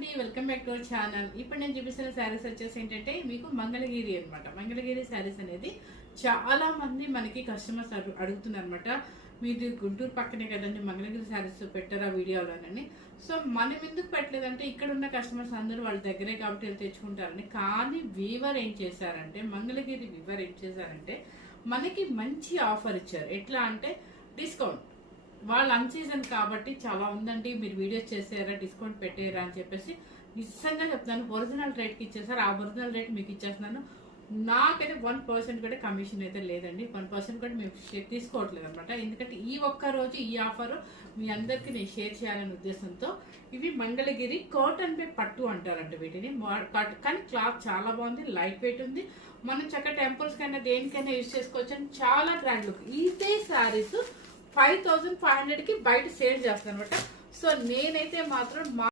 అండి, welcome back to our channel. ఇప్పుడు నేను చూపిస్తున్న శారీస్ వచ్చేసి ఏంటంటే మీకు మంగళగిరి అనమాట. మంగళగిరి శారీస్ అనేది చాలా మంది మనకి కస్టమర్స్ అడుగుతున్నారు అనమాట. మీది గుంటూరు పక్కనే కదండి, మంగళగిరి శారీస్ పెట్టారా వీడియోలోనని. సో మనం ఎందుకు పెట్టలేదంటే ఇక్కడ ఉన్న కస్టమర్స్ అందరూ వాళ్ళ దగ్గరే కాబట్టి వెళ్ళి తెచ్చుకుంటారని. కానీ వీవర్ ఏం చేశారంటే, మంగళగిరి వీవర్ ఏం చేశారంటే మనకి మంచి ఆఫర్ ఇచ్చారు. ఎట్లా అంటే డిస్కౌంట్. వాళ్ళు అన్ సీజన్ కాబట్టి చాలా ఉందండి, మీరు వీడియోస్ చేసారా, డిస్కౌంట్ పెట్టారా అని చెప్పేసి నిజంగా చెప్తాను. ఒరిజినల్ రేట్కి ఇచ్చేసారు. ఆ ఒరిజినల్ రేట్ మీకు ఇచ్చేస్తున్నాను. నాకైతే 1% కూడా కమిషన్ అయితే లేదండి. 1% కూడా మేము తీసుకోవట్లేదు అనమాట. ఎందుకంటే ఈ ఒక్క రోజు ఈ ఆఫర్ మీ అందరికి నేను షేర్ చేయాలనే ఉద్దేశంతో. ఇవి మంగళగిరి కాటన్ పే పట్టు అంటారంట వీటిని. కానీ క్లాత్ చాలా బాగుంది, లైట్ వెయిట్ ఉంది. మనం చక్కగా టెంపుల్స్ కైనా దేనికైనా యూజ్ చేసుకోవచ్చు అని చాలా గ్రాండ్ లుక్. ఇదే శారీస్ 5500కి బయట సేల్ చేస్తాను అనమాట. సో నేనైతే మాత్రం